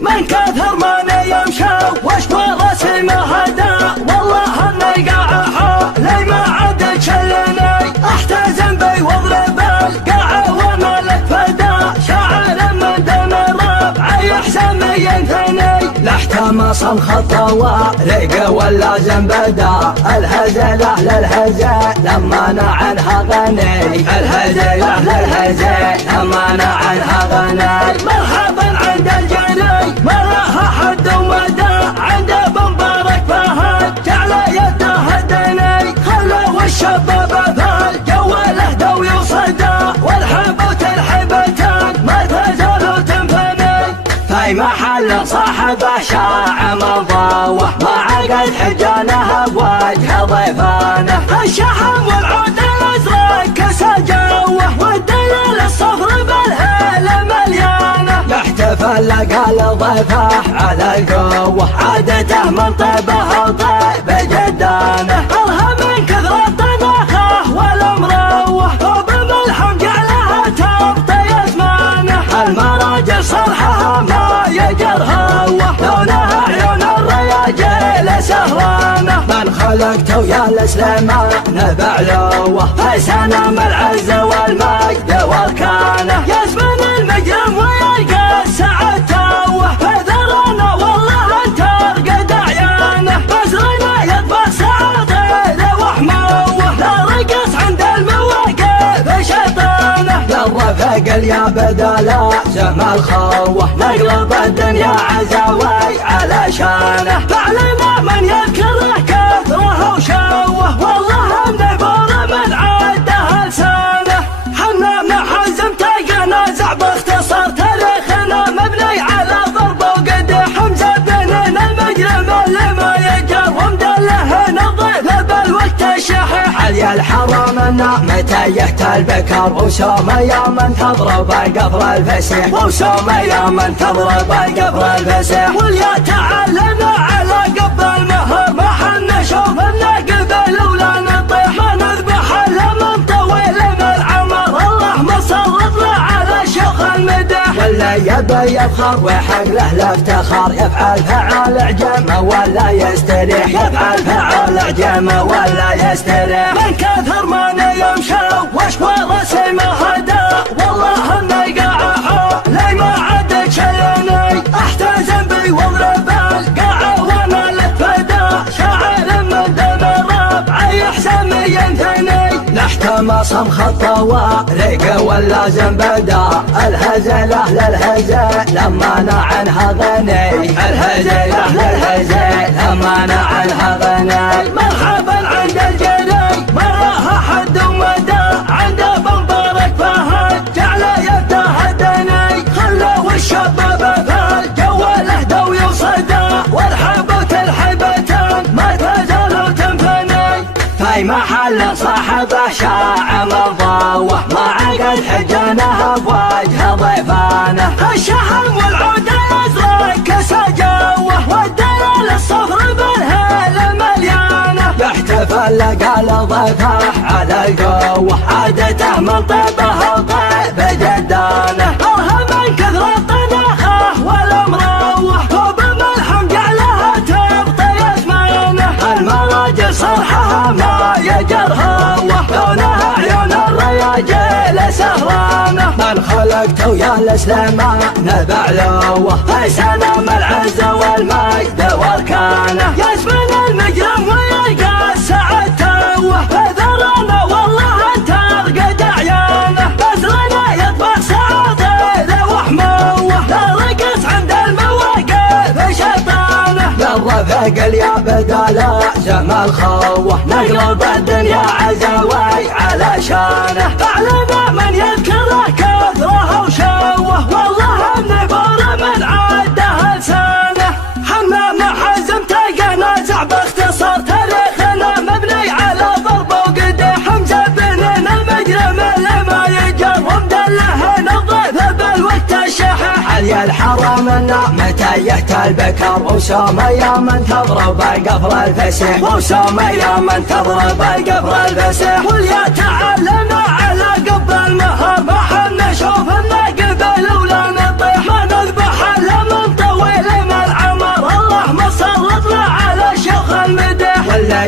من كثر ما يمشى واشوى راسي ما هدى، والله اني قاعة لي ما عاد شلني، احتزم بي واضرب القاعة وملك فدا، شاعر من دون الربع يحزن ينثني، لاحتمص الخط وريق واللازم بدا، الهزله للهزه لما عنها غني، الهزله للهزه لما عنها غني، مرحبا عند الجني ما لها حد ومدى، عند ابو مبارك فهد جعل يده هدني، خلوا الشباب فالجو له وصدى، والحبوت الحبتان ما تزالوا تنفني، في محل صاحبه شاع مضاوه، ما عقد حجانه بوجه ضيفانه، الشحم والعود الازرق كسى جوه، والدليل الصفر بالهيله مليانه، يحتفل لقى ضيفه على القوه، عادته من طيبه وطيب جدانه، الله من كثرة طبخه والمروه، ثوب ملحم جعلها تغطي ازمانه، المراجل صرحها ما يجر هوه، لونها عيون الرياجيل سهرانه، من خلقته يا السليمان بعلوه، في سنام العز والمجد واركانه، يزمن المجرم ويلقى السعد توه، في ذرنا والله انت ارقد عيانه، بزرنا يطبخ سعاده وحموه، لا رقص عند المواقف شيطانه، للرفق يا بدلا زم الخوه، نقلب الدنيا عزاوي على شانه، فعلنا من يذكره كثره وشوه، والله النبور من عده لسانه، حنا من حزم تنازع باختصار، تاريخنا مبني على ضرب وقد حمزه بن المجرم اللي ما يجر، ومدله نضيف بالوقت الشحيح، علي الحرم متى يهتل بكر، وسومية من تضرب القفر الفسيح، وسومية من تضرب القفر الفسيح، واليا تعلمنا على قب المهر، ما حنا نشوف النقبل ولا نطيح، ما نذبح الا من طويل من العمر، الله مسلط له على شيخ المدح، واللي يبي يفخر ويحق له الافتخار، يفعل فعال اعجام ولا يستريح، يفعل فعال اعجام ولا يستريح، من كثر ما يمشى واشوى راسي ما هدى، والله اني قاعة لي ما عاد شلني، احتزم بي واضرب القاعة وملك فدا، شاعر من دون الربع يحزن ينثني، لاحتمص خط وريق واللازم بدا، الهزله للهزه لما عنها غني، الهزله للهزه لما عنها غني، مرحبا عند الجني ما لها حد ومدى، عند ابو مبارك فهد جعل يده هدني، خلوا الشباب فالجو له وصدى، والحبوت الحبتان ما تزالوا تنفني، في محل صاحبه شاع مضاوه، ما عقد حجانه بوجه ضيفانه، الشحم والعود الازرق كسى جوه، والدليل الصفر بالهيله مليانه، يحتفل لقى ضيفه على القوه، عادته من طيبه وطيب جدانه، الله من كثرة طبخه والمروه، ثوب ملحم جعلها تغطي ازمانه، المراجل صرحها ما يجر هوه، لونها عيون الرياجيل سهرانه، من خلقته يا السليمان بعلوه، في سنام العز والمجد واركانه، يزمن المجرم ويلقى السعد توه، في ذرنا والله انت ارقد عيانه، بزرنا يطبخ سعاده وحموه، لا رقص عند المواقف شيطانه، للرفق يا بدلا زم الخوه، نقلب الدنيا عزاوي على شانه، فعلنا من يذكره كثره وشوه، والله النبور من عده لسانه، حنا من حزم تنازع باختصار، تاريخنا مبني على ضرب وقد حمزه بن المجرم اللي ما يجر، ومدله نضيف بالوقت الشحيح، علي الحرم متى يهتل بكر، وسومية من تضرب القفر الفسيح، وسومية من تضرب القفر الفسيح، واليا تعلمنا على قب المهر، ما حنا نشوف النقبل ولا نطيح، ما نذبح الا من طويل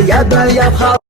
يبي يبخر